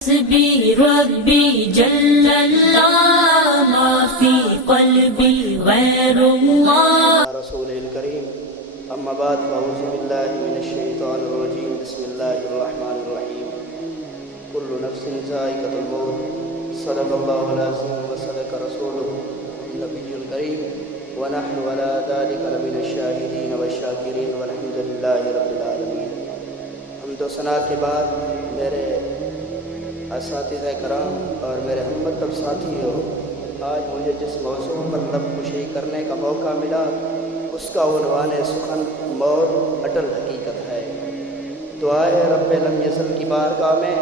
حسبي ربي جل الله ما في قلبي غير الله. رسول الكريم أما بعد فأعوذ بالله من الشيطان الرجيم. بسم الله الرحمن الرحيم. كل نفس ذائقة الموت. صدق الله العظيم وصدق رسوله النبي الكريم ونحن على ذلك لمن الشاهدين والشاكرين والحمد لله رب العالمین. حمد و ثنا کے بعد میرے اساتذہ کرام اور میرے ہم مکتب ساتھیوں، آج مجھے جس موضوع پر لب کشی کرنے کا موقع ملا اس کا عنوان سخن موت اٹل حقیقت ہے. دعا ہے رب لم یزل کی بارگاہ میں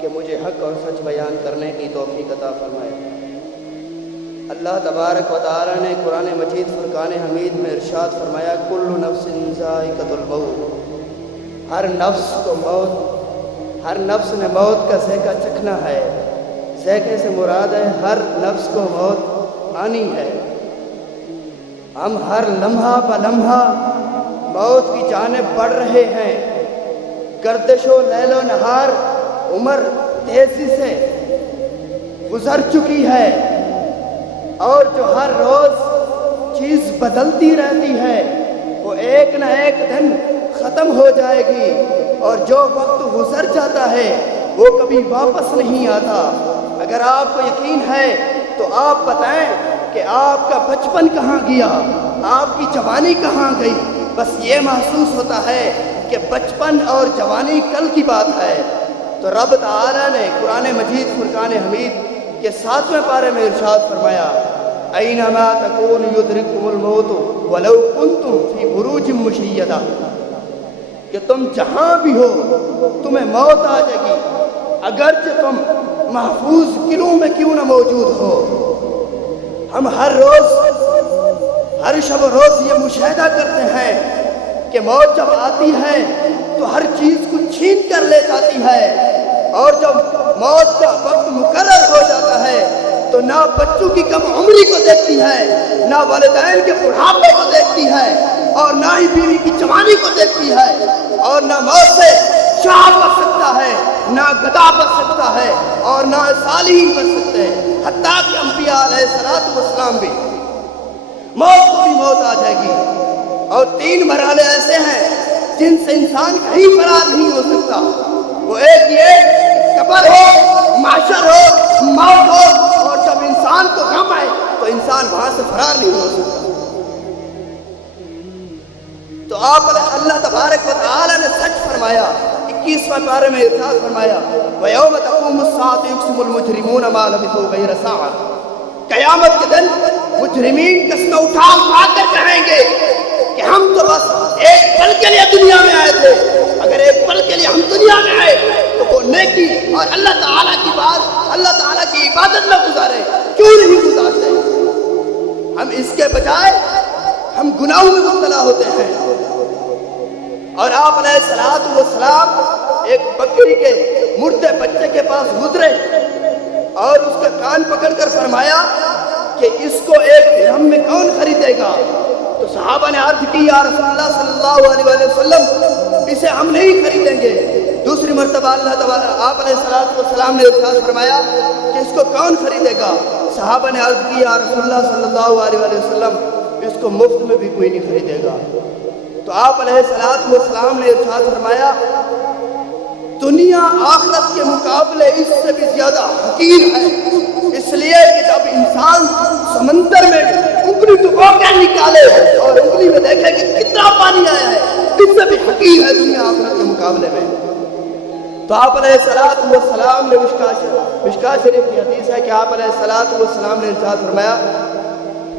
کہ مجھے حق اور سچ بیان کرنے کی توفیق عطا فرمائے. اللہ تبارک و تعالی نے قرآن مجید فرقان حمید میں ارشاد فرمایا کل نفس ذائقۃ الموت. ہر نفس نے موت کا ذائقہ چکھنا ہے. ذائقے سے مراد ہے ہر نفس کو موت آنی ہے. ہم ہر لمحہ بلمحہ موت کی جانب بڑھ رہے ہیں. گردش و لیل و نہار عمر تیزی سے گزر چکی ہے اور جو ہر روز چیز بدلتی رہتی ہے وہ ایک نہ ایک دن ختم ہو جائے گی اور جو وقت گزر جاتا ہے وہ کبھی واپس نہیں آتا. اگر آپ کو یقین ہے تو آپ بتائیں کہ آپ کا بچپن کہاں گیا، آپ کی جوانی کہاں گئی. بس یہ محسوس ہوتا ہے کہ بچپن اور جوانی کل کی بات ہے. تو رب تعالی نے قرآن مجید فرقان حمید کے 7ویں پارے میں ارشاد فرمایا اینما تکون یدرککم الموت ولو کنتم فی بروج مشیدہ، کہ تم جہاں بھی ہو تمہیں موت آ جائے گی اگرچہ تم محفوظ قلعوں میں کیوں نہ موجود ہو. ہم ہر روز ہر شب و روز یہ مشاہدہ کرتے ہیں کہ موت جب آتی ہے تو ہر چیز کو چھین کر لے جاتی ہے اور جب موت کا وقت مقرر ہو جاتا ہے تو نہ بچوں کی کم عمری کو دیکھتی ہے، نہ والدین کے بڑھاپے کو دیکھتی ہے اور نہ ہی بیوی کی جوانی کو دیکھتی ہے. اور نہ موت سے شاہ بچ سکتا ہے، نہ گدا بچ سکتا ہے اور نہ صالحین بچ سکتے ہیں. حتیٰ کہ انبیاء علیہ السلام بھی موت کو بھی موت آ جائے گی. اور 3 مرحلے ایسے ہیں جن سے انسان کہیں فرار نہیں ہو سکتا. وہ ایک یہ قبر ہو، محشر ہو، موت ہو، اور جب انسان کو غم آئے تو انسان وہاں سے فرار نہیں ہو سکتا. تو آپ اللہ تبارک و تعالی نے سچ فرمایا. 21ویں پارے میں ارشاد فرمایا وَيَوْمَ تَقُومُ السَّاعَةُ يُقْسِمُ الْمُجْرِمُونَ مَا لَبِثُوا غَيْرَ سَاعَةٍ. قیامت کے دن مجرمین قسمیں اٹھا کر کہیں گے کہ ہم تو بس ایک پل کے لیے دنیا میں آئے تھے. اگر ایک پل کے لیے ہم دنیا میں آئے تو وہ نیکی اور اللہ تعالیٰ کی بات، اللہ تعالیٰ کی عبادت میں گزارے، کیوں نہیں گزارتے؟ ہم اس کے بجائے ہم گناہوں میں مبتلا ہوتے ہیں. اور آپ علیہ السلام ایک بکری کے مردے بچے کے پاس گزرے اور اس کا کان پکڑ کر فرمایا کہ اس کو 1 درہم میں کون خریدے گا؟ تو صحابہ نے عرض کی یا رسول اللہ صلی اللہ علیہ وسلم اسے ہم نہیں خریدیں گے. دوسری مرتبہ اللہ تعالیٰ آپ علیہ السلام نے ارشاد فرمایا کہ اس کو کون خریدے گا؟ صحابہ نے عرض کی یا رسول اللہ صلی اللہ علیہ وسلم اس کو مفت میں بھی کوئی نہیں خریدے گا. تو آپ علیہ السلام نے ارشاد فرمایا دنیا آخرت کے مقابلے اس سے بھی زیادہ حقیر ہے، اس لیے کہ جب انسان سمندر میں انگلی ڈبو کر نکالے اور انگلی میں دیکھے کہ کتنا پانی آیا ہے، اس سے بھی حقیر ہے دنیا آخرت کے مقابلے میں. تو آپ علیہ السلام نے مشکاہ شریف کی حدیث ہے کہ آپ علیہ السلام نے ارشاد فرمایا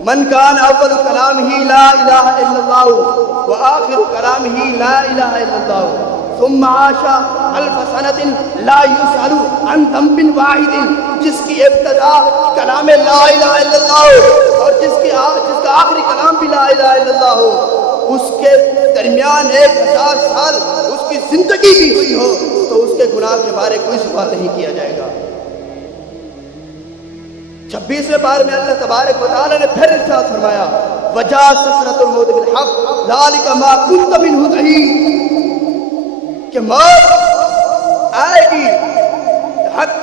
من کان اول کلامہ لا الہ الا اللہ وآخر کلامہ لا الہ الا اللہ ثم عاش 1000 سنة لا يسأل عن ذنب واحد. جس کی ابتدا کلام لا الہ الا اللہ اور جس کا آخری کلام بھی لا الہ الا اللہ ہو، اس کے درمیان 1000 سال اس کی زندگی بھی ہوئی ہو تو اس کے گناہ کے بارے کوئی سوال نہیں کیا جائے گا. 26ویں پارے میں اللہ تبارک و تعالی نے پھر ارشاد فرمایا وَجَاءَ سَكْرَةُ الْمَوْتِ بِالْحَقِّ ذَلِكَ مَا كُنْتَ مِنْهُ تَحِيدُ. کہ موت آئے گی حق